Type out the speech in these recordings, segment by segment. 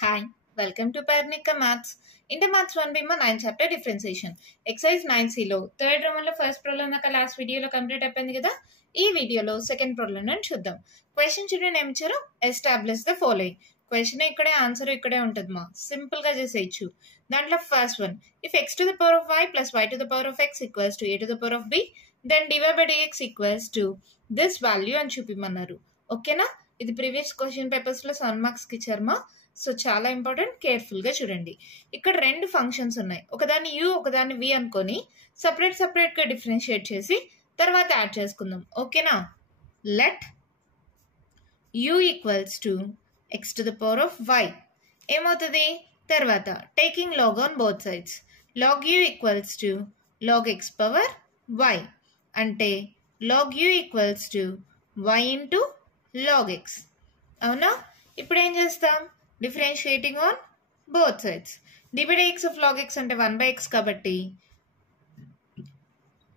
Hi, welcome to Parnika Maths. Inter Maths 1B ma 9 chapter differentiation. Exercise 9C లో third Roman లో first problem దాకా last వీడియోలో complete అయిపోయింది కదా. ఈ వీడియోలో సెకండ్ ప్రాబ్లం ని చూద్దాం. క్వశ్చన్ చూడండి ఏమి ఇచ్చారు, ఎస్టాబ్లిష్ ద ఫాలోయింగ్. క్వశ్చన్ ఇక్కడే, ఆన్సర్ ఇక్కడే ఉంటుంది మా, సింపుల్ గా చేసేయచ్చు. దాంట్లో first one, if x to the power of y plus y to the power of x equals to a to the power of b, then dy by dx equals to this value అని చూపిమన్నారు. ఓకేనా, ఇది previous question papers లో 7 marks కి ఇచ్చారు మా. So చాలా important, careful గా చూడండి. ఇక్కడ రెండు ఫంక్షన్స్ ఉన్నాయి, ఒకదాన్ని u ఒకదాన్ని v అనుకొని సపరేట్ గా డిఫరెన్షియేట్ చేసి తర్వాత యాడ్ చేసుకుందాం. ఓకేనా, let u equals to x to the power of y ఏమవుతుంది, తర్వాత taking log on both sides, log u equals to log x power y అంటే log u equals to y into log x. అవునా, ఇప్పుడు ఏం చేస్తాం, differentiating on both sides. dy by dx of log x అంటే 1 by x కాబట్టి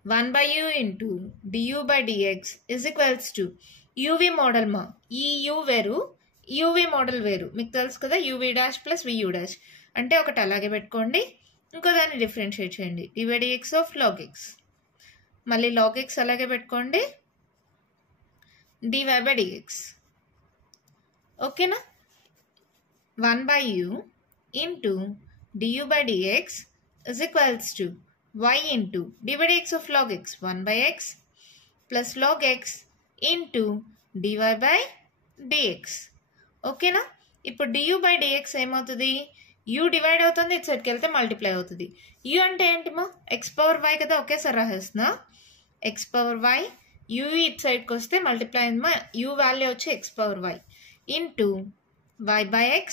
1 by u into du by dx is equals to uv model మా, ఈ u వేరు uv model వేరు, మీకు తెలుసు కదా, uv dash plus vu dash అంటే ఒకటి అలాగే పెట్టుకోండి, ఇంకో దాన్ని డిఫరెన్షియేట్ చేయండి, dy by dx of log x, మళ్ళీ log x అలాగే పెట్టుకోండి, dy by dx. ఓకేనా, 1 by u into du by dx is equals to y into dy by dx of log x 1 by x plus log x into dy by dx. ఓకేనా, ఇప్పుడు du by dx ఏమవుతుంది, u divide అవుతుంది, ఇటు సైడ్కి వెళ్తే multiply అవుతుంది. u అంటే ఏంటిమో x power y కదా, ఒకేసారి రాసేస్తున్నా, x పవర్ y, u ఇటు సైడ్కి వస్తే మల్టిప్లై అయింది, u వాల్యూ వచ్చి x power y into y by x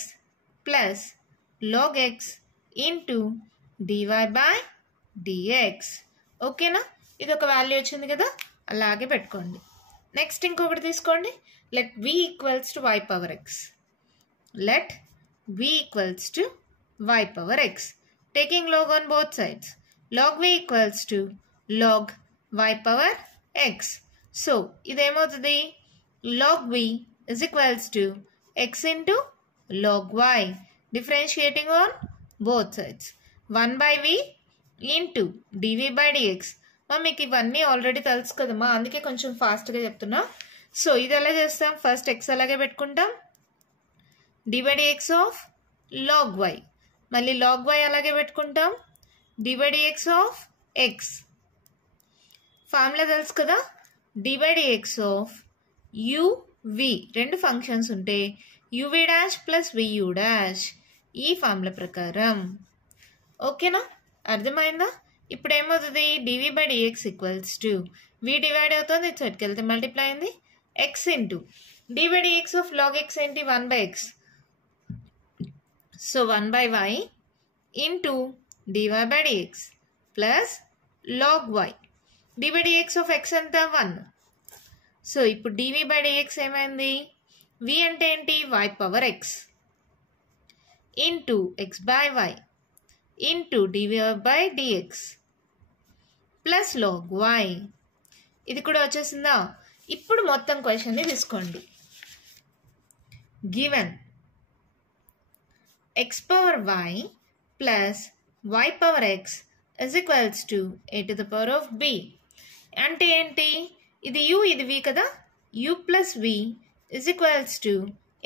plus log x into dy by dx. ఓకేనా, ఇది ఒక వాల్యూ వచ్చింది కదా, అలాగే పెట్టుకోండి. నెక్స్ట్ ఇంకొకటి తీసుకోండి, let v equals to y power x, let v equals to y power x taking log on both sides, log v equals to log y power x. So ఇదేమవుతుంది, log v is equals to x into log y, differentiating on both sides, 1 by v into dv by dx. మీకు ఇవన్నీ already తెలుసు కదమ్మా, అందుకే కొంచెం ఫాస్ట్గా చెప్తున్నా. So ఇది ఎలా చేస్తాం, ఫస్ట్ x అలాగే పెట్టుకుంటాం, dy by dx of log y, మళ్ళీ log y అలాగే పెట్టుకుంటాం, dy by dx of x. Formula తెలుసు కదా, dy by dx of u v, రెండు ఫంక్షన్స్ ఉంటే uv dash plus vu dash, ఈ ఫార్ములా ప్రకారం. ఓకేనా, అర్థమైందా, ఇప్పుడు ఏమవుతుంది, dv by dx equals to v divide అవుతుంది, ఇటు సైడ్కి వెళ్తే మల్టిప్లై అయింది, x into dy by dx of log x ఏంటి 1 by x, so 1 by y into dy by dx plus log y, dy by dx of x ఎంత 1. So ఇప్పుడు dv by dx ఏమైంది, v అంటే ఏంటి y power x into x by y into dy by dx plus log y. ఇది కూడా వచ్చేసిందా. ఇప్పుడు మొత్తం క్వశ్చన్ని తీసుకోండి, given x power y plus y power x is equals to a to the power of b అంటే ఏంటి, ఇది u ఇది v కదా, u plus v is equals to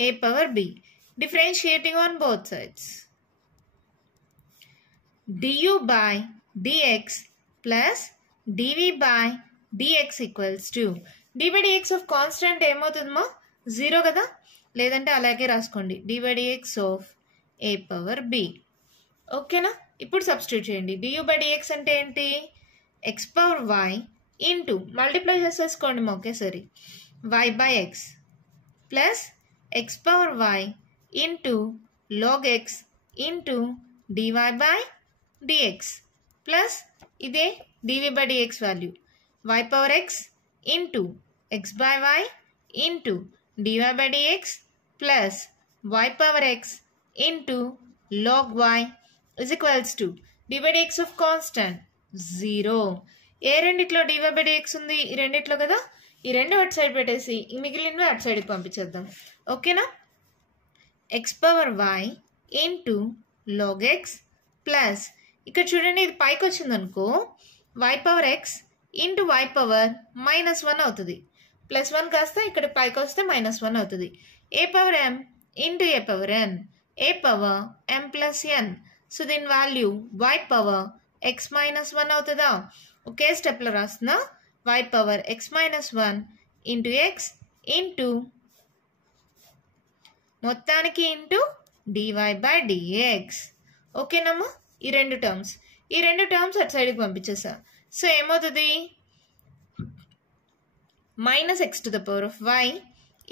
a power b, differentiating on both sides, du by dx plus dv by dx equals to d by dx of constant ఏమవుతుందమ్మా 0 కదా, లేదంటే అలాగే రాసుకోండి, d by dx of a power b. ఓకేనా, ఇప్పుడు substitute చేయండి, du by dx అంటే ఏంటి, x power y into multiply చేసేసుకోండి ఒకేసారి, y by x plus x power y into log x into dy by dx plus ఇదే dv by dx value, y power x into x by y into dy by dx plus y power x into log y is equals to dy by dx of constant 0. ఏ రెండిట్లో dy by dx ఉంది, ఈ రెండిట్లో కదా, ఈ రెండు అటు side పెట్టేసి మిగిలినవి అటు సైడ్కి పంపించేద్దాం. ఓకేనా, x power y into log x plus ఇక్కడ చూడండి ఇది పైకి వచ్చింది అనుకో y power x into y power -1 అవుతుంది. +1 కాస్త ఇక్కడ పైకి వస్తే -1 అవుతుంది. a power m into a power n a power m plus n. So దీని వాల్యూ y పవర్ x -1 అవుతుందా? ఒకే స్టెప్లో రాస్తున్నా y power x -1 into x into మొత్తానికి ఇంటూ dy/dx. ఓకేనమ్మా? ఈ రెండు టర్మ్స్ అటు సైడ్కి పంపించేసా. సో ఏమవుతుంది? -x⁻y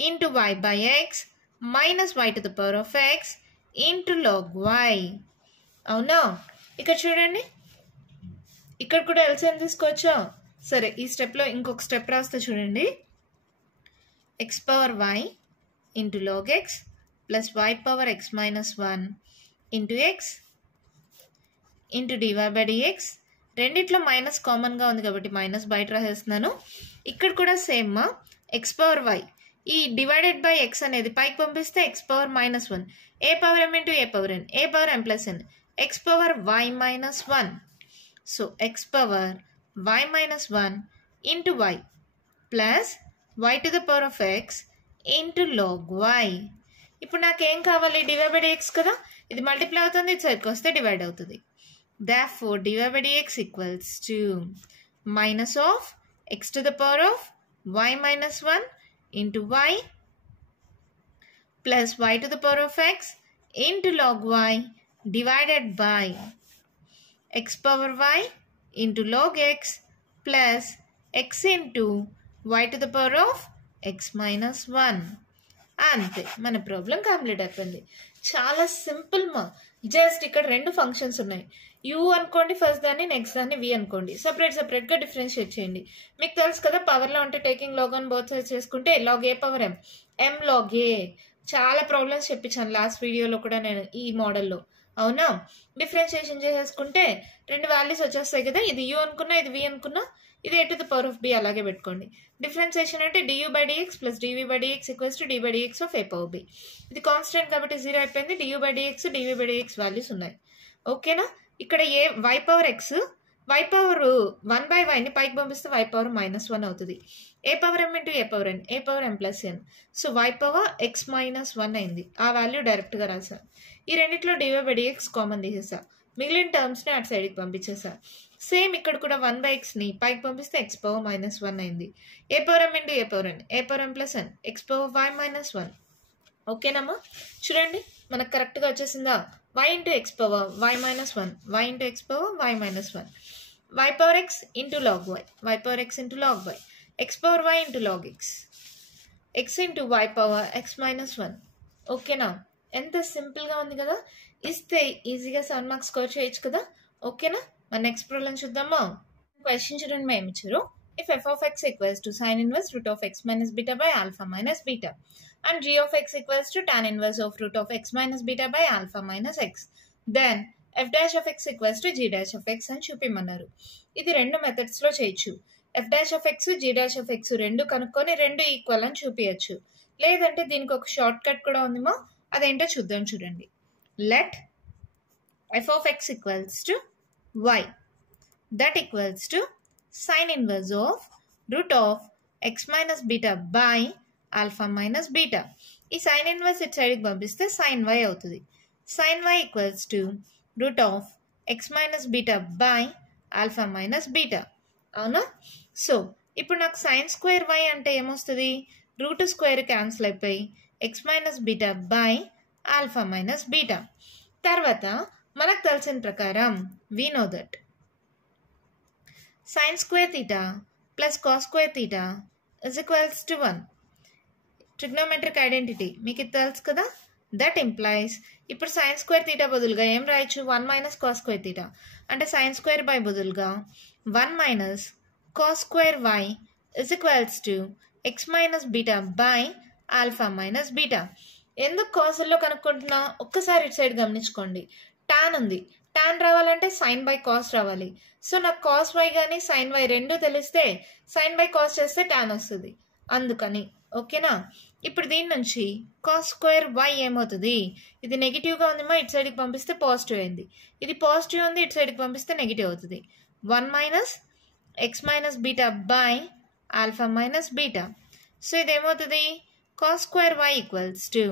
into y/x -y⁻x into log y. అవునా? ఇక్కడ చూడండి, ఇక్కడ కూడా ఎల్సిఎం తీసుకోవచ్చా? సరే, ఈ స్టెప్లో ఇంకొక స్టెప్ రాస్తే చూడండి. x⁻y into log x plus y⁻x-1 into x into dy/dx. రెండిట్లో మైనస్ కామన్గా ఉంది కాబట్టి మైనస్ బయట రాసేస్తున్నాను. ఇక్కడ కూడా సేమ్ x⁻y ఈ డివైడెడ్ బై x అనేది పైకి పంపిస్తే x⁻−1 a power m into a power n a power m plus n x⁻y-1. So x⁻y-1 into y plus y⁻x into log y. ఇప్పుడు నాకేం కావాలి? dy/dx కదా, ఇది మల్టిప్లై అవుతుంది, ఇది సైడ్కి వస్తే డివైడ్ అవుతుంది. Therefore dy/dx equals to minus of x⁻y-1 into y plus y⁻x into log y divided by x⁻y into log x plus x into y⁻x-1. అంతే, మన ప్రాబ్లం కంప్లీట్ అయిపోయింది. చాలా సింపుల్ మా. జస్ట్ ఇక్కడ రెండు ఫంక్షన్స్ ఉన్నాయి. u అనుకోండి ఫస్ట్ దాన్ని, నెక్స్ట్ దాన్ని v అనుకోండి. సపరేట్గా డిఫరెన్షియేట్ చేయండి. మీకు తెలుసు కదా, పవర్లో ఉంటే taking log on both sides చేసుకుంటే log a power m m log a. చాలా ప్రాబ్లమ్స్ చెప్పించాను లాస్ట్ వీడియోలో కూడా నేను ఈ మోడల్లో. అవునా? డిఫరెన్షియేషన్ చేసేసుకుంటే రెండు వాల్యూస్ వచ్చేస్తాయి కదా. ఇది u అనుకున్నా, ఇది v అనుకున్నా, ఇది a⁻b అలాగే పెట్టుకోండి. డిఫరెన్షియేషన్ అంటే du/dx plus dv/dx equals to d/dx of a⁻b. ఇది కాన్స్టెంట్ కాబట్టి 0 అయిపోయింది. du/dx dv/dx వాల్యూస్ ఉన్నాయి. ఓకేనా? ఇక్కడ y power x y power 1/y పైకి పంపిస్తే y పవర్ -1 అవుతుంది. a power m into a power n a power m plus n. So y power x-1 అయింది. ఆ వాల్యూ డైరెక్ట్గా రాసా. ఈ రెండిట్లో dy/dx కామన్ తీసేసా. మిగిలిన టర్మ్స్ని అటు సైడ్కి పంపించేసా. సేమ్ ఇక్కడ కూడా 1/x పైకి పంపిస్తే x పవర్ -1 అయింది. a power m into a power n a power m plus n x power y-1. ఓకేనమ్మా? చూడండి, మనకు కరెక్ట్గా వచ్చేసిందా? y into x power y-1 y into x power y-1 y power x into log y y power x into log y x power y into log x x into y power x-1. ఓకేనా? ఎంత సింపుల్గా ఉంది కదా. ఇస్తే ఈజీగా 7 marks score చేయొచ్చు కదా. ఓకేనా? మన నెక్స్ట్ ప్రాబ్లం చూద్దామా? క్వశ్చన్ చూడండి, మేము ఇచ్చారు. If f of x equals to sin inverse root of x minus beta by alpha minus beta and g of x equals to tan inverse of root of x minus beta by alpha minus x, then f dash of x equals to g dash of x అని చూపిమన్నారు. ఇది రెండు మెథడ్స్లో చేయొచ్చు. f dash of x g dash of x రెండు కనుక్కొని రెండు equal అని చూపించచ్చు. లేదంటే దీనికి ఒక షార్ట్ కట్ కూడా ఉందిమా, అదేంటో చూద్దాం. చూడండి, let f of x equals to y that equals to sin inverse of root of x minus beta by alpha minus beta. ఈ sin inverse ఇటు సైడ్కి పంపిస్తే sin y అవుతుంది. sin y equals to root of x minus beta by alpha minus beta. అవునా? So ఇప్పుడు నాకు sin square y అంటే ఏమొస్తుంది? రూట్ స్క్వేర్ క్యాన్సిల్ అయిపోయి x minus beta by alpha minus beta. తర్వాత మనకు తెలిసిన ప్రకారం we know that sin square theta plus cos square theta is equals to 1. Trigonometric identity మీకు ఇది తెలుసు కదా. దట్ ఇంప్లైస్ ఇప్పుడు sin square theta బదులుగా ఏం రాయొచ్చు? 1 minus cos square theta అంటే sin square by బదులుగా 1 minus cos square y is equals to x minus beta by alpha minus beta. ఎందుకు కాసుల్లో కనుక్కుంటున్నా? ఒక్కసారి ఇటు సైడ్ గమనించుకోండి. tan ఉంది, tan రావాలంటే sin by cos రావాలి. సో నాకు cos y కానీ sin y రెండు తెలిస్తే sin by cos చేస్తే tan వస్తుంది. అందుకని ఓకేనా? ఇప్పుడు దీని నుంచి కాస్ స్క్వేర్ వై ఏమవుతుంది, ఇది నెగిటివ్గా ఉందేమో ఇటు సైడ్కి పంపిస్తే పాజిటివ్ అయింది, ఇది పాజిటివ్ ఉంది ఇటు సైడ్కి పంపిస్తే నెగిటివ్ అవుతుంది. 1 minus x minus beta by alpha minus beta. So ఇదేమవుతుంది, cos square y equals to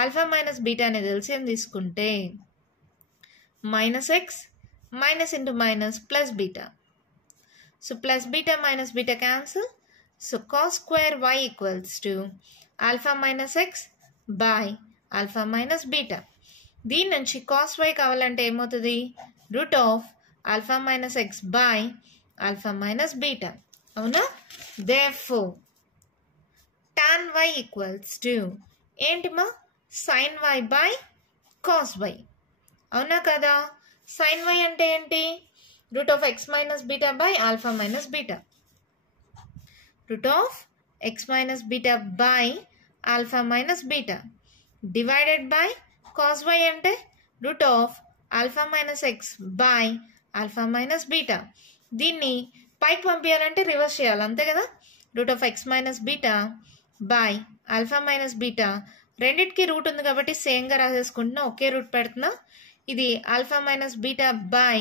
alpha minus beta అనేది ఎల్సిఎం తీసుకుంటే minus x minus into minus plus beta. So plus beta minus beta cancel. So cos square y equals to alpha minus x by alpha minus beta. దీని నుంచి cos y కావాలంటే ఏమవుతుంది, root of alpha minus x by alpha minus beta. అవునా? Therefore tan y equals to ఏంటిమా, sine y by cos y. అవునా కదా? Sine y అంటే ఏంటి, root of x minus beta by alpha minus beta. Root of x minus beta by alpha minus beta divided by cos y అంటే root of alpha minus x by alpha minus beta. దీన్ని పైకి పంపించాలంటే reverse చేయాలి, అంతే కదా? Root of x minus beta by alpha minus beta, రెండింటికి root ఉంది కాబట్టి సేమ్గా రాసేసుకుంటున్నా, ఒకే రూట్ పెడుతున్నా. ఇది alpha minus beta by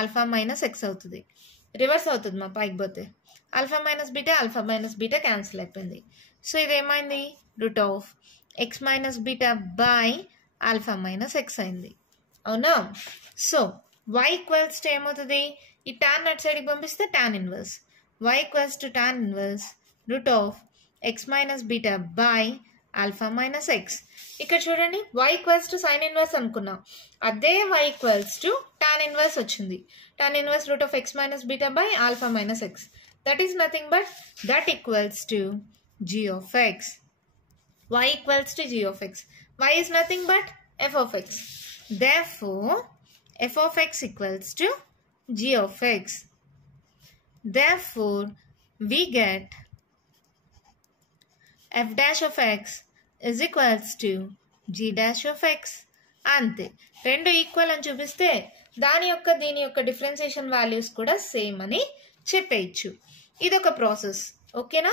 alpha minus x అవుతుంది, రివర్స్ అవుతుంది మా పైకి పోతే. ఆల్ఫా మైనస్ బీటా క్యాన్సిల్ అయిపోయింది. సో ఇదేమైంది, root of x minus beta by alpha minus x అయింది. అవునా? సో y ఈక్వల్స్ టు ఏమవుతుంది, ఈ టాన్ అటు సైడ్కి పంపిస్తే tan inverse. y equals to tan inverse root of x minus beta by alpha minus x. ఇక్కడ చూడండి, y equals to sine inverse అనుకున్నాం, అదే y equals to tan inverse వచ్చింది. Tan inverse root of x minus beta by alpha minus x, that is nothing but that equals to g of x. y equals to g of x. y is nothing but f of x. Therefore, f of x equals to g of x. Therefore, we get f dash of x is equals to g dash of x. అంతే, రెండు equal అని చూపిస్తే దీని యొక్క differentiation values కూడా same అని చెప్పేయచ్చు. ఇదొక process, ఓకేనా?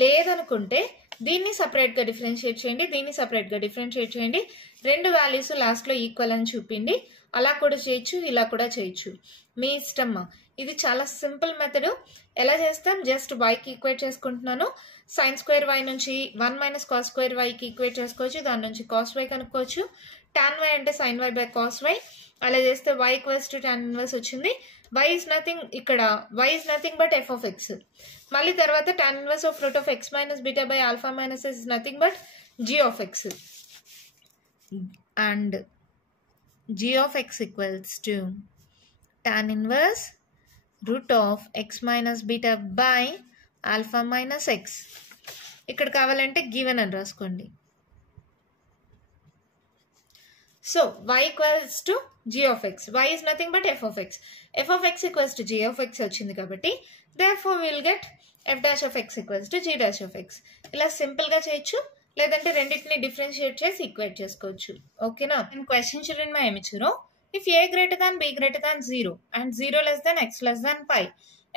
లేదనుకుంటే దీన్ని సపరేట్గా డిఫరెన్షియేట్ చేయండి, దీన్ని సపరేట్గా డిఫరెన్షియేట్ చేయండి, రెండు వాల్యూస్ లాస్ట్లో ఈక్వల్ అని చూపిండి. అలా కూడా చేయొచ్చు, ఇలా కూడా చేయొచ్చు, మీ ఇష్టమ్మా. ఇది చాలా సింపుల్ మెథడ్. ఎలా చేస్తాం, జస్ట్ వైకి ఈక్వేట్ చేసుకుంటున్నాను. సైన్ స్క్వేర్ వై నుంచి 1 మైనస్ కాస్ స్క్వేర్ వైకి ఈక్వేట్ చేసుకోవచ్చు, దాని నుంచి కాస్ వై కనుక్కోవచ్చు. టాన్ వై అంటే sine y by cos y, అలా చేస్తే y equals to tan inverse వచ్చింది. y ఈజ్ నథింగ్, ఇక్కడ y is nothing but f of x. మళ్ళీ తర్వాత tan inverse of root of x minus beta by alpha minus is nothing but g of X. And g of X equals to tan inverse root of x minus beta by alpha minus x. ఇక్కడ కావాలంటే given అని రాసుకోండి. So y equals to g of x. y is nothing but f of x. f of x equals to g of x వచ్చింది కాబట్టి therefore we will get f dash of x equals to g dash of x. ఇలా సింపుల్గా చేయొచ్చు, లేదంటే రెండింటిని differentiate చేసి equate చేసుకోవచ్చు, ఓకేనా? నేను క్వశ్చన్ చూడండి మా ఏమి ఇచ్చారో. If a greater than b greater than 0 and 0 less than x less than pi,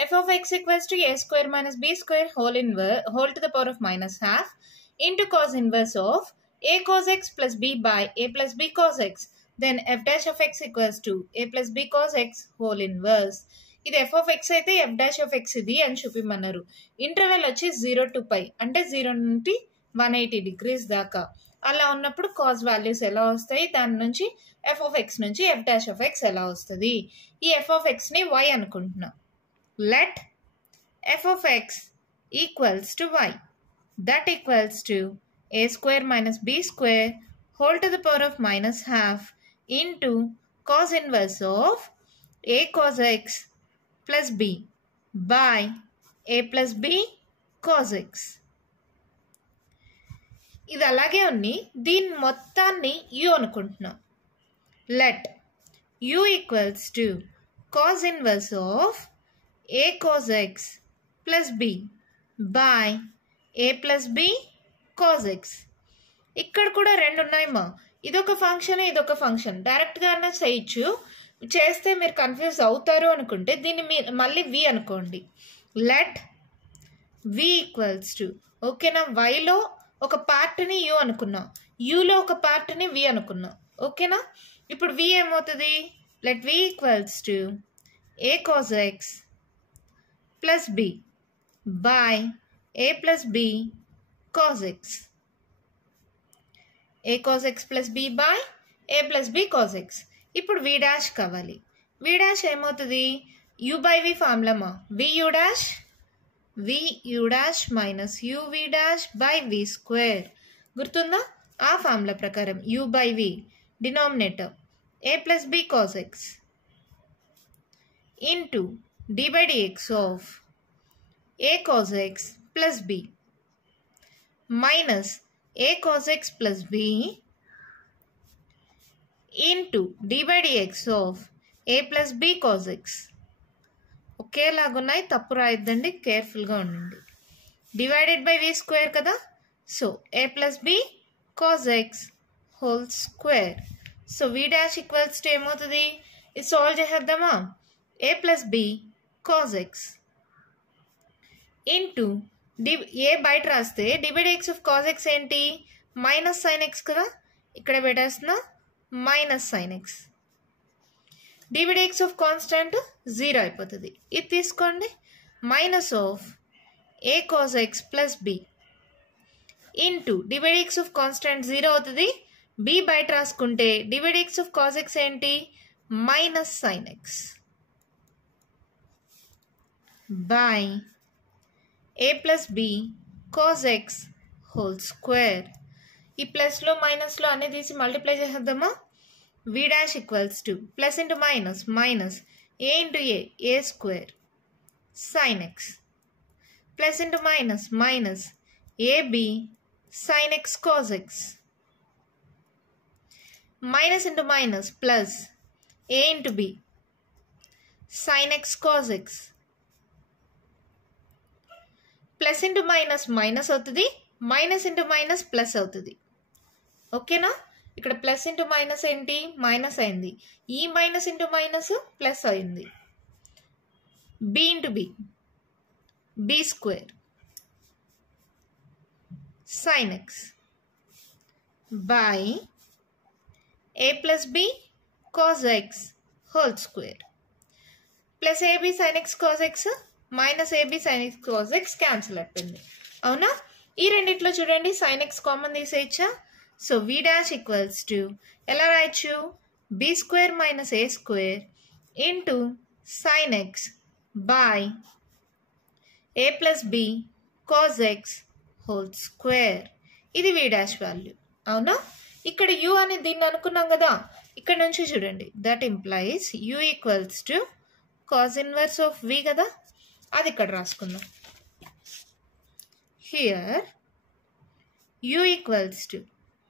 f of x equals to a square minus b square whole to the power of minus half into cos inverse of a cos x plus b by a plus b cos x, then f dash of x equals to a plus b cos x whole inverse. ఇది f of x అయితే f dash of x ఇది అని చూపిమన్నారు. Interval వచ్చి 0 to pi అంటే 0 నుండి 180 degrees దాకా. అలా ఉన్నప్పుడు కాస్ వాల్యూస్ ఎలా వస్తాయి, దాని నుంచి f of x నుంచి f dash of x ఎలా వస్తుంది. ఈ f of x ని y అనుకుంటున్నా. Let f of x equals to y, that equals to a square minus b square whole to the power of minus half into cos inverse of a cos x plus b by a plus b cos x. ఇది అలాగే ఉంది, దీని మొత్తాన్ని u అనుకుంటున్నాం. Let u equals to cos inverse of a cos x plus b by a plus b cos x. ఇక్కడ కూడా రెండు ఉన్నాయమ్మా, ఇదొక ఫంక్షన్ ఇదొక ఫంక్షన్. డైరెక్ట్గా అన్నా చేయొచ్చు, చేస్తే మీరు కన్ఫ్యూజ్ అవుతారు అనుకుంటే దీన్ని మళ్ళీ v అనుకోండి. లెట్ v ఈక్వల్స్ టు, ఓకేనా? వైలో ఒక పార్ట్ని యూ అనుకున్నా, యూలో ఒక పార్ట్ని వి అనుకున్నా. ఓకేనా? ఇప్పుడు వి ఏమవుతుంది? Let v equals to a cos x plus b by a plus b cos x. A cos x plus b by a plus b cos x. ఇప్పుడు వి డాష్ కావాలి. వి డాష్ ఏమవుతుంది? U by v ఫార్ములామా, v u dash v u dash minus u v dash by v square. గుర్తుందా? ఆ formula ప్రకారం u by v denominator a plus b cos x into d by dx of a cos x plus b minus a cos x plus b into d by dx of a plus b cos x. ఒకేలాగున్నాయి, తప్పు రాయొద్దండి, కేర్ఫుల్గా ఉండండి. Divided by v square కదా, so a plus b cos x whole square. So v dash equals to ఏమవుతుంది? ఇది solve చేసేద్దామా? A plus b cos x into a బయట రాస్తే divide x of cos x ఏంటి? మైనస్ సైన్ ఎక్స్ కదా, ఇక్కడ పెట్టేస్తున్నా minus sine x. Divide x of constant 0 అయిపోతుంది. ఇది తీసుకోండి, minus of a cos x plus b into divide x of constant 0 అవుతుంది. B బయట రాసుకుంటే divide x of cos x ఏంటి? Minus sine x by a plus b cos x whole square. ఈ ప్లస్లో మైనస్లో అన్నీ తీసి మల్టిప్లై చేసేద్దామా? V dash equals to plus into minus minus a into a square sine x plus into minus minus ab sine x cos x minus into minus plus a into b sine x cos x. Plus into minus minus అవుతుంది, minus into minus plus అవుతుంది. ఓకేనా? ఇక్కడ plus into minus ఏంటి? Minus అయింది. ఈ minus into minus plus అయింది. B into b b square sine x by a plus b cos x whole square. Plus ab sine x cos x minus ab sine x cos x cancel అయిపోయింది. అవునా? ఈ రెండిట్లో చూడండి sine x common తీసేయచ్చా? So v dash equals to ఎలా రాయొచ్చు? B square minus a square into sine x by a plus b cos x whole square. ఇది v dash value. అవునా? ఇక్కడ యూ అని దీన్ని అనుకున్నాం కదా, ఇక్కడ నుంచి చూడండి that implies u equals to cos inverse of v కదా, అది ఇక్కడ రాసుకుందాం. Here u equals to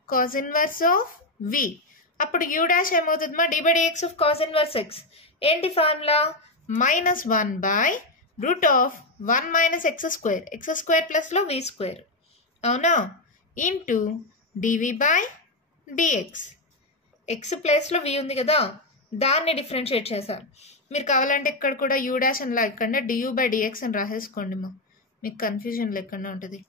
cos inverse of v. అప్పుడు యూ డాష్ ఏమవుతుంది? మా d by dx of cos inverse x ఏంటి formula? Minus 1 by root of 1 minus x square, x square ప్లస్లో v square. అవునా? Into dv by dx. X ప్లేస్లో v ఉంది కదా, దాన్ని డిఫరెన్షియేట్ చేశారు. మీరు కావాలంటే ఇక్కడ కూడా యూ డాష్ అని లేకుండా డియూ బై డిఎక్స్ అని రాసేసుకోండి. మీకు కన్ఫ్యూజన్ లేకుండా ఉంటుంది.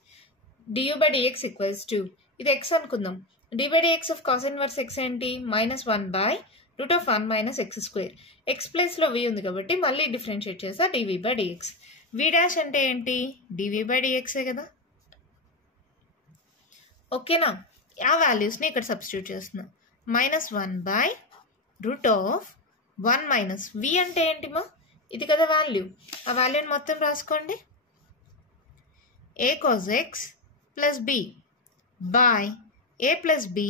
Du by dx equals to ఇది ఎక్స్ అనుకుందాం. D by dx of cos inverse x ఏంటి? Minus 1 by root of 1 minus x square. X ప్లేస్లో వి ఉంది కాబట్టి మళ్ళీ డిఫరెన్షియేట్ చేస్తా dv by dx. V dash అంటే ఏంటి? డివి బై డిఎక్సే కదా. ఓకేనా? ఆ వాల్యూస్ని ఇక్కడ సబ్స్టిట్యూట్ చేస్తున్నాం. Minus 1 by root of 1 minus v అంటే ఏంటి మా? ఇది కదా వాల్యూ. ఆ వాల్యూని మొత్తం రాసుకోండి. A cos x plus b by a plus b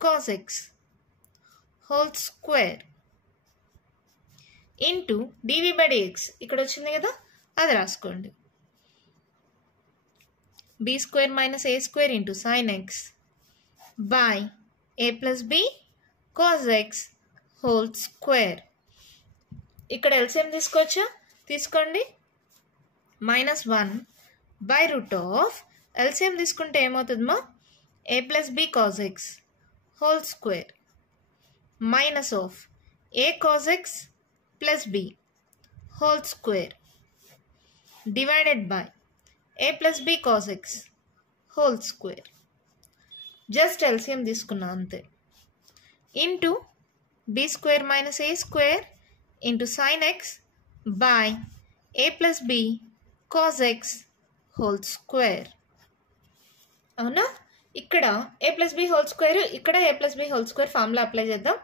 cos x whole square into dv by dx ఇక్కడ వచ్చింది కదా, అది రాసుకోండి. B square minus a square into sine x by a plus b cos x whole square. ఇక్కడ LCM తీసుకోవచ్చా? తీసుకోండి. Minus 1 by root of LCM తీసుకుంటే ఏమవుతుందమ్మా? A plus b cos x whole square minus of a cos x plus b whole square divided by a plus b cos x whole square. Just LCM తీసుకున్నా అంతే. Into b square minus a square into sine x by a plus b cos x whole square. అవునా? ఇక్కడ a plus b whole square, ఇక్కడ a plus b whole square formula apply చేద్దాం.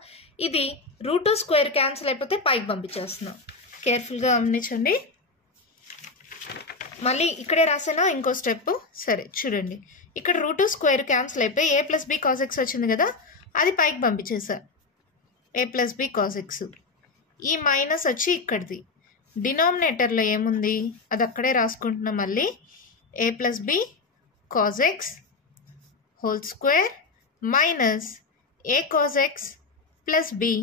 ఇది route square cancel అయిపోతే పైకి పంపించేస్తున్నాం. కేర్ఫుల్గా గమనించండి. మళ్ళీ ఇక్కడే రాసేనా ఇంకో స్టెప్. సరే చూడండి, ఇక్కడ రూట్ స్క్వేర్ క్యాన్సిల్ అయిపోయి a plus b cos x వచ్చింది కదా, అది పైకి పంపించేసా. A plus b cos x. ఈ మైనస్ వచ్చి ఇక్కడిది. డినామినేటర్లో ఏముంది అది అక్కడే రాసుకుంటున్నాం. మళ్ళీ a plus b cos x whole square minus a cos x plus b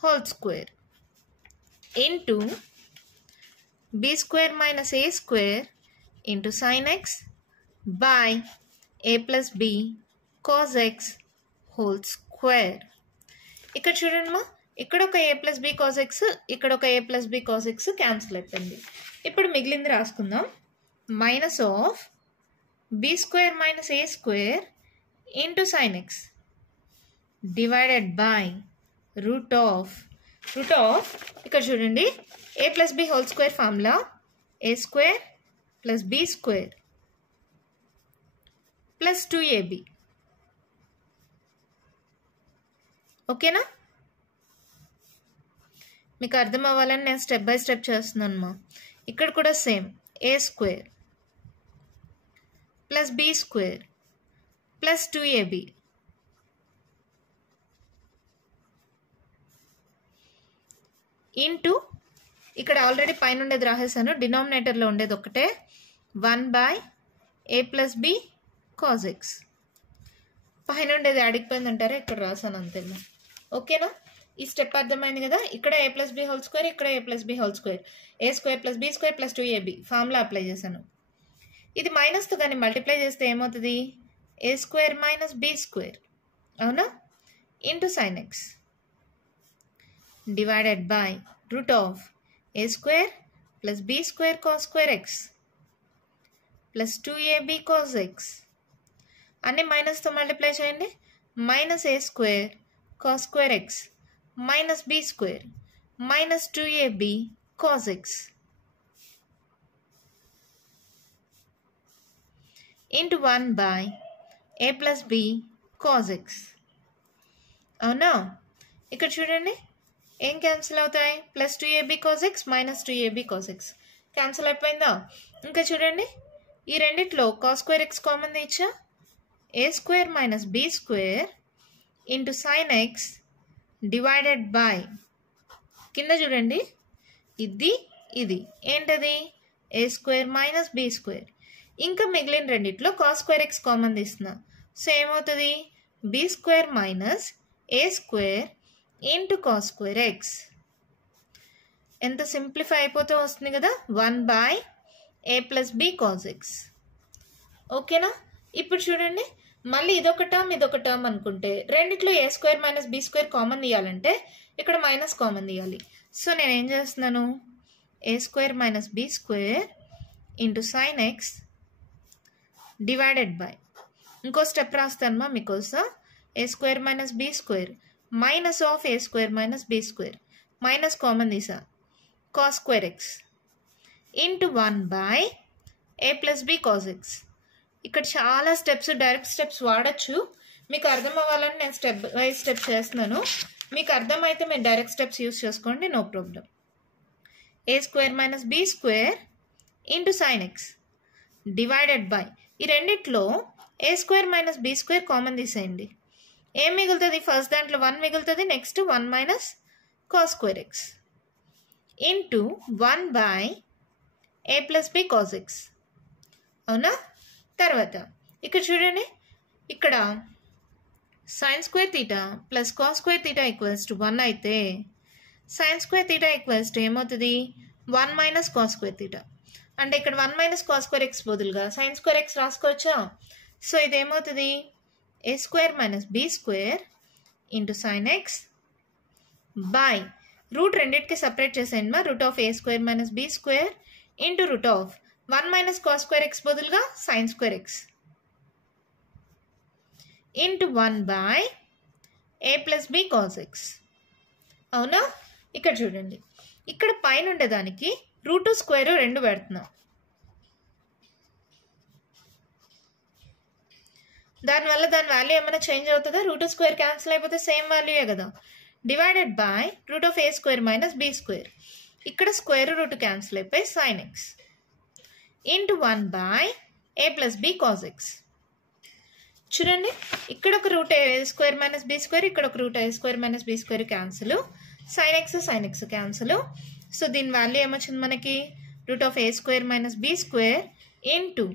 whole square into b square minus a square into sine x by a plus b cos x whole square. ఇక్కడ చూడండి మా, ఇక్కడ ఒక a plus b cos x, ఇక్కడ ఒక a plus b cos x cancel అయిపోయింది. ఇప్పుడు మిగిలింది రాసుకుందాం. Minus of b square minus a square into sine x divided by root of ఇక్కడ చూడండి a plus b whole square formula a square plus b square plus 2ab. ఓకేనా? మీకు అర్థం అవ్వాలని నేను స్టెప్ బై స్టెప్ చేస్తున్నాను మా. ఇక్కడ కూడా same a square plus b square plus 2ab into ఇక్కడ ఆల్రెడీ పైన ఉండేది రాసేసాను, డినామినేటర్లో ఉండేది ఒకటే 1 by a plus b cos x. పైన ఉండేది అడిగిపోయింది అంటారా, ఇక్కడ రాసాను అంతేనా. ఓకేనా? ఈ స్టెప్ అర్థమైంది కదా. ఇక్కడ a plus b whole square, ఇక్కడ a plus b whole square, a square plus b square plus 2ab formula apply చేశాను. ఇది మైనస్తో కానీ మల్టిప్లై చేస్తే ఏమవుతుంది, a square minus b square, అవునా, into sine x divided by root of a square plus b square cos square x plus 2ab cos x. అన్ని మైనస్తో multiply చేయండి. Minus a square cos square x minus b square minus 2ab cos x into 1 by a plus b cos x. అవునా? ఇక్కడ చూడండి ఏం cancel అవుతాయి, plus 2ab cos x minus 2ab cos x cancel అయిపోయిందా. ఇంకా చూడండి ఈ రెండిట్లో కాస్ స్క్వేర్ ఎక్స్ కామన్ ఇచ్చా, a square minus b square into sine x divided by కింద చూడండి ఇది ఏంటది, a square minus b square. ఇంకా మిగిలిన రెండిట్లో కాస్ స్క్వేర్ ఎక్స్ కామన్ తీస్తున్నా. సో ఏమవుతుంది, b square minus a square into cos square x. ఎంత సింప్లిఫై అయిపోతూ వస్తుంది కదా, 1 by a plus b cos x. ఓకేనా? ఇప్పుడు చూడండి మళ్ళీ ఇదొక టర్మ్ అనుకుంటే రెండిట్లో a square minus b square common తీయాలంటే ఇక్కడ మైనస్ కామన్ తీయాలి. సో నేను ఏం చేస్తున్నాను, a square minus b square into sine x divided by ఇంకో స్టెప్ రాస్తాను మా మీకోసం. A square minus b square minus of a square minus b square minus common తీసా cos square x into 1 by a plus b cos x. ఇక్కడ చాలా steps, direct steps వాడచ్చు. మీకు అర్థం అవ్వాలని నేను స్టెప్ బై స్టెప్ చేస్తున్నాను. మీకు అర్థమైతే మీరు డైరెక్ట్ స్టెప్స్ యూస్ చేసుకోండి, no problem. A square minus b square into sine x divided by ఈ రెండిట్లో a square minus b square common తీసేయండి. ఏం మిగులుతుంది, ఫస్ట్ దాంట్లో 1 మిగులుతుంది, next 1 minus cos square x into 1 by a plus b cos x. అవునా? తర్వాత ఇక్కడ చూడండి ఇక్కడ sine square theta plus cos square theta equals to 1 అయితే sine square theta equals to ఏమవుతుంది, 1 మైనస్ కాస్ స్క్వేర్ తీటా. అంటే ఇక్కడ 1 మైనస్ కాస్ స్క్వేర్ ఎక్స్ బదులుగా సైన్ స్క్వేర్ ఎక్స్ రాసుకోవచ్చా. సో ఇదేమవుతుంది, a square minus b square into sine x by root రెండింటికి separate చేసేయండి మా, root of a square minus b square into root of 1 minus cos square x బదులుగా sine square x into 1/a plus b cos x. అవునా? ఇక్కడ చూడండి, ఇక్కడ పైన ఉండేదానికి రూట్ స్క్వేర్ 2 పెడుతున్నాం. దానివల్ల దాని వాల్యూ ఏమైనా చేంజ్ అవుతుందా? రూట్ స్క్వేర్ క్యాన్సిల్ అయిపోతే సేమ్ వాల్యూయే కదా. Divided by root of a square minus b square. ఇక్కడ స్క్వేర్ రూట్ క్యాన్సిల్ అయిపోయి sin x into 1/a plus b cos x. చూడండి, ఇక్కడ ఒక root a square minus b square, ఇక్కడ ఒక root a square minus b square cancel, sin x cancel. So దీని value ఏమొచ్చింది మనకి? Root of a square minus b square into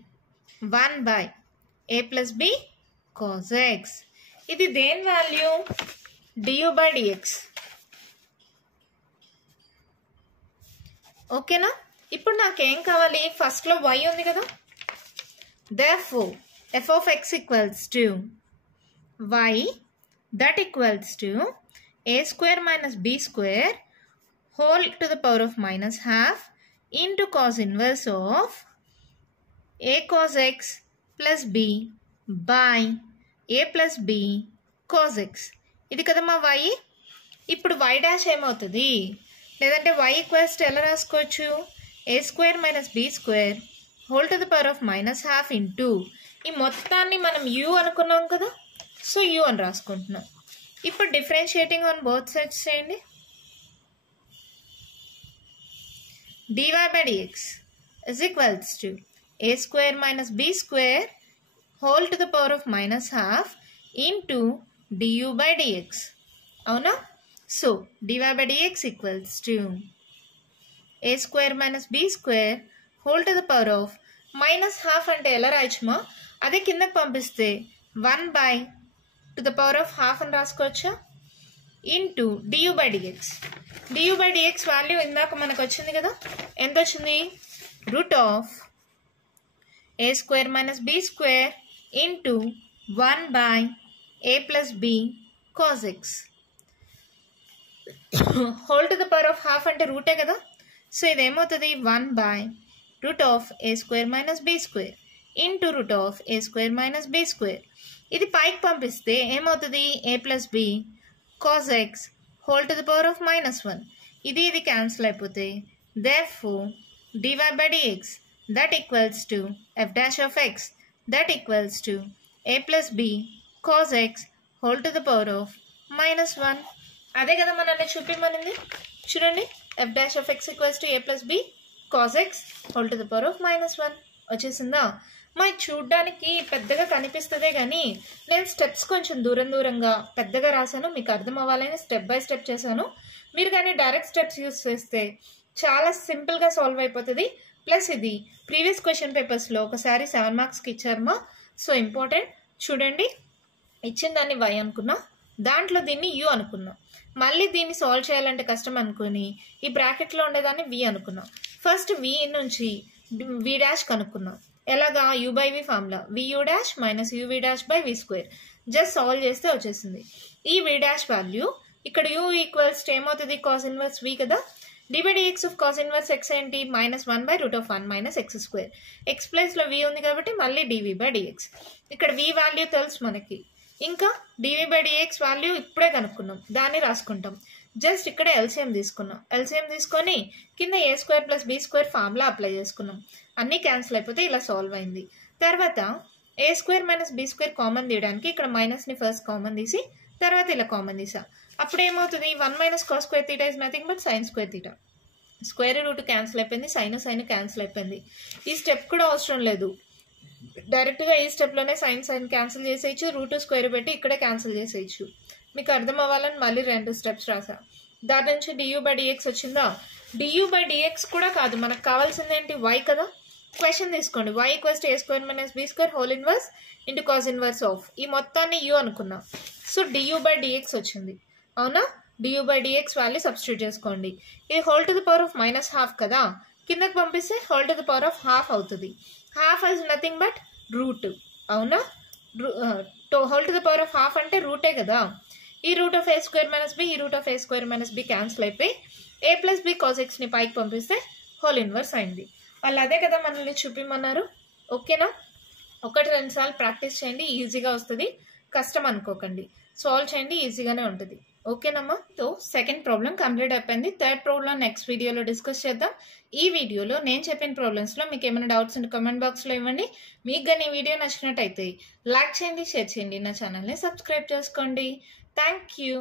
1/a plus b cos x. ఇది దేని value? du by dx. ఓకేనా? ఇప్పుడు నాకేం కావాలి? ఫస్ట్లో y ఉంది కదా, therefore f of x equals to y that equals to a square minus b square whole to the power of minus half into cos inverse of a cos x plus b by a plus b cos x. ఇది కదా మా y. ఇప్పుడు y dash ఏమవుతుంది? లేదంటే y equals to ఎలా రాసుకోవచ్చు? a square minus b square whole to the power of minus half into, ఈ మొత్తాన్ని మనం u అనుకున్నాం కదా, సో u అని రాసుకుంటున్నాం. ఇప్పుడు డిఫరెన్షియేటింగ్ ఆన్ బోత్ సైడ్స్ చేయండి. dy by dx is equals to a square minus b square whole to the power of minus half into du by dx. అవునా? So dy by dx equals to a square minus b square whole to the power of minus half అంటే ఎలా రాయచ్చుమా? అదే కిందకి పంపిస్తే 1/half అని రాసుకోవచ్చా? ఇంటూ du by dx. du by dx value ఇందాక మనకు వచ్చింది కదా, ఎంత వచ్చింది? Root of a square minus b square into 1/a plus b cos x whole to the power of half అంటే రూటే కదా. సో ఇదేమవుతుంది? 1/√a square minus b square into root of a square minus b square. ఇది పైకి పంపిస్తే ఏమవుతుంది? a plus b cos x whole to the power of -1. ఇది cancel అయిపోతాయి. therefore dy by dx that equals to f dash of x that equals to a plus b cos x whole to the power of -1. అదే కదా మనల్ని చూపిమనింది. చూడండి, f dash of x equals to a plus b cos x whole to the power of -1 వచ్చేసిందా? మరి చూడ్డానికి పెద్దగా కనిపిస్తుందే కానీ నేను స్టెప్స్ కొంచెం దూరంగా పెద్దగా రాశాను, మీకు అర్థం అవ్వాలని స్టెప్ బై స్టెప్ చేశాను. మీరు కానీ డైరెక్ట్ స్టెప్స్ యూస్ చేస్తే చాలా సింపుల్గా సాల్వ్ అయిపోతుంది. ప్లస్ ఇది ప్రీవియస్ క్వశ్చన్ పేపర్స్లో ఒకసారి 7 మార్క్స్కి ఇచ్చారమ్మా. So important. చూడండి, ఇచ్చిన దాన్ని y అనుకున్నా, దాంట్లో దీన్ని u అనుకున్నా, మళ్ళీ దీన్ని సాల్వ్ చేయాలంటే కష్టం అనుకుని ఈ బ్రాకెట్లో ఉండేదాన్ని v అనుకున్నాం. ఫస్ట్ v నుంచి v డాష్ కనుక్కున్నాం. ఎలాగా? u by v formula, vu dash minus uv dash by v square. Just solve చేస్తే వచ్చేసింది. ఈ v డాష్ వాల్యూ ఇక్కడ u ఈక్వల్స్ ఏమవుతుంది? కాస్ ఇన్వర్స్ v కదా. dy by dx of cos inverse x ఏంటి? -1/√1 minus x square. x ప్లేస్లో v ఉంది కాబట్టి మళ్ళీ dv by dx. ఇక్కడ v వాల్యూ తెలుసు మనకి, ఇంకా dv by dx వాల్యూ ఇప్పుడే కనుక్కున్నాం, దాన్ని రాసుకుంటాం. జస్ట్ ఇక్కడ ఎల్సిఎం తీసుకున్నాం. ఎల్సిఎం తీసుకొని కింద a square plus b square formula apply చేసుకున్నాం. అన్నీ క్యాన్సిల్ అయిపోతే ఇలా సాల్వ్ అయింది. తర్వాత a square minus b square common తీయడానికి ఇక్కడ మైనస్ని ఫస్ట్ కామన్ తీసి తర్వాత ఇలా కామన్ తీసా. అప్పుడు ఏమవుతుంది? 1 minus cos square theta is nothing but sign square theta. Square root cancel అయిపోయింది, సైన్ క్యాన్సిల్ అయిపోయింది. ఈ స్టెప్ కూడా అవసరం లేదు, డైరెక్ట్గా ఈ స్టెప్లోనే సైన్ క్యాన్సిల్ చేసేయచ్చు, రూట్ స్క్వేర్ పెట్టి ఇక్కడే క్యాన్సిల్ చేసేయచ్చు. మీకు అర్థం అవ్వాలని మళ్ళీ 2 స్టెప్స్ రాసా. దాని నుంచి du by dx వచ్చిందా? du by dx కూడా కాదు, మనకు కావాల్సింది ఏంటి? y కదా. క్వశ్చన్ తీసుకోండి, y equals to a square minus b square whole inverse into cos inverse of, ఈ మొత్తాన్ని u అనుకున్నాం. సో du by dx వచ్చింది. అవునా? du by dx value substitute చేసుకోండి. ఇది whole to the power of -1/2 కదా, కిందకి పంపిస్తే whole to the power of half అవుతుంది. Half is nothing but root. అవునా? Whole to the power of half అంటే రూటే కదా. ఈ root of a square minus b, ఈ root of a square minus b cancel అయిపోయి a plus b cos x ని పైకి పంపిస్తే హోల్ ఇన్వర్స్ అయింది. వాళ్ళు అదే కదా మనల్ని చూపిమన్నారు. ఓకేనా? 1-2 సార్లు ప్రాక్టీస్ చేయండి, ఈజీగా వస్తుంది. కష్టం అనుకోకండి, సాల్వ్ చేయండి, ఈజీగానే ఉంటుంది. ఓకేనమ్మా? సో సెకండ్ ప్రాబ్లం కంప్లీట్ అయిపోయింది. థర్డ్ ప్రాబ్లం నెక్స్ట్ వీడియోలో డిస్కస్ చేద్దాం. ఈ వీడియోలో నేను చెప్పిన ప్రాబ్లమ్స్లో మీకు ఏమైనా డౌట్స్ ఉంటే కామెంట్ బాక్స్లో ఇవ్వండి. మీకు కానీ ఈ వీడియో నచ్చినట్టయితే లైక్ చేయండి, షేర్ చేయండి, నా ఛానల్ని సబ్స్క్రైబ్ చేసుకోండి. Thank you.